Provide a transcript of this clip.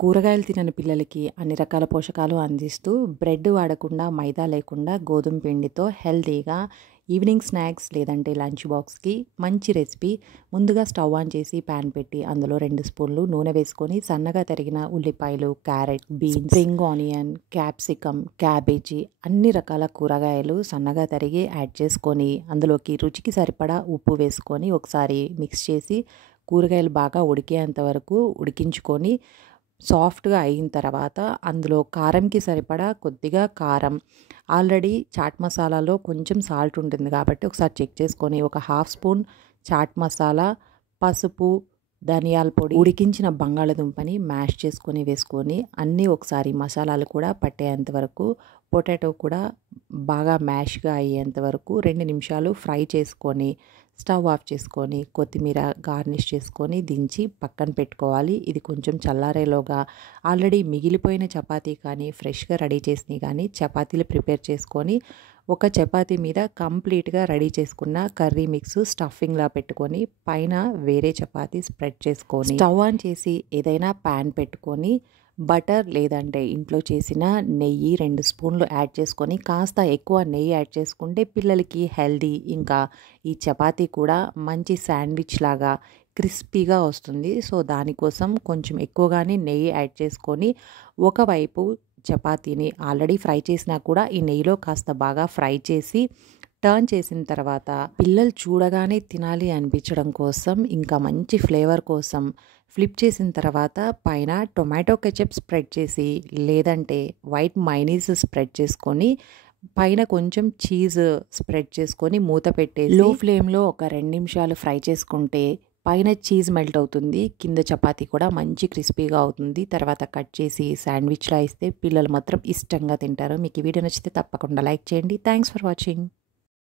కూరగాయలు తినని పిల్లలకి అన్ని రకాల పోషకాలు అందిస్తూ బ్రెడ్ వాడకుండా మైదా లేకుండా గోధుమ పిండితో హెల్తీగా ఈవినింగ్ స్నాక్స్ లేదంటే లంచ్ బాక్స్కి మంచి రెసిపీ. ముందుగా స్టవ్ ఆన్ చేసి ప్యాన్ పెట్టి అందులో 2 స్పూన్లు నూనె వేసుకొని సన్నగా తరిగిన ఉల్లిపాయలు, carrot, beans, spring onion, capsicum, cabbage అన్ని రకాల కూరగాయలు సన్నగా తరిగి యాడ్ చేసుకొని అందులోకి రుచికి సరిపడా ఉప్పు వేసుకొని ఒకసారి మిక్స్ చేసి కూరగాయలు బాగా ఉడికేంత వరకు ఉడికించుకొని సాఫ్ట్గా అయిన తర్వాత అందులో కారంకి సరిపడా కొద్దిగా కారం, ఆల్రెడీ చాట్ మసాలాలో కొంచెం సాల్ట్ ఉంటుంది కాబట్టి ఒకసారి చెక్ చేసుకొని ఒక హాఫ్ స్పూన్ చాట్ మసాలా, పసుపు, ధనియాల పొడి, ఉడికించిన బంగాళదుంపని మ్యాష్ చేసుకొని వేసుకొని అన్నీ ఒకసారి మసాలాలు కూడా పట్టేంత వరకు, పొటాటో కూడా బాగా మ్యాష్గా అయ్యేంత వరకు 2 నిమిషాలు ఫ్రై చేసుకొని స్టవ్ ఆఫ్ చేసుకొని కొత్తిమీర గార్నిష్ చేసుకొని దించి పక్కన పెట్టుకోవాలి. ఇది కొంచెం చల్లారేలోగా ఆల్రెడీ మిగిలిపోయిన చపాతీ కానీ ఫ్రెష్గా రెడీ చేసినవి కానీ చపాతీలు ప్రిపేర్ చేసుకొని ఒక చపాతీ మీద కంప్లీట్గా రెడీ చేసుకున్న కర్రీ మిక్స్ స్టఫింగ్లా పెట్టుకొని పైన వేరే చపాతీ స్ప్రెడ్ చేసుకొని స్టవ్ ఆన్ చేసి ఏదైనా ప్యాన్ పెట్టుకొని బటర్ లేదంటే ఇంట్లో చేసిన నెయ్యి 2 స్పూన్లు యాడ్ చేసుకొని కాస్త ఎక్కువ నెయ్యి యాడ్ చేసుకుంటే పిల్లలకి హెల్దీ, ఇంకా ఈ చపాతీ కూడా మంచి శాండ్విచ్ లాగా క్రిస్పీగా వస్తుంది. సో దానికోసం కొంచెం ఎక్కువగానే నెయ్యి యాడ్ చేసుకొని ఒకవైపు చపాతీని ఆల్రెడీ ఫ్రై చేసినా కూడా ఈ నెయ్యిలో కాస్త బాగా ఫ్రై చేసి టర్న్ చేసిన తర్వాత పిల్లలు చూడగానే తినాలి అనిపించడం కోసం ఇంకా మంచి ఫ్లేవర్ కోసం ఫ్లిప్ చేసిన తర్వాత పైన టొమాటో కెచప్ స్ప్రెడ్ చేసి లేదంటే వైట్ మైనీస్ స్ప్రెడ్ చేసుకొని పైన కొంచెం చీజ్ స్ప్రెడ్ చేసుకొని మూత పెట్టేసి లో ఫ్లేమ్లో ఒక 2 నిమిషాలు ఫ్రై చేసుకుంటే పైన చీజ్ మెల్ట్ అవుతుంది, కింద చపాతీ కూడా మంచి క్రిస్పీగా అవుతుంది. తర్వాత కట్ చేసి శాండ్విచ్లా ఇస్తే పిల్లలు మాత్రం ఇష్టంగా తింటారు. మీకు ఈ వీడియో నచ్చితే తప్పకుండా లైక్ చేయండి. Thanks for watching.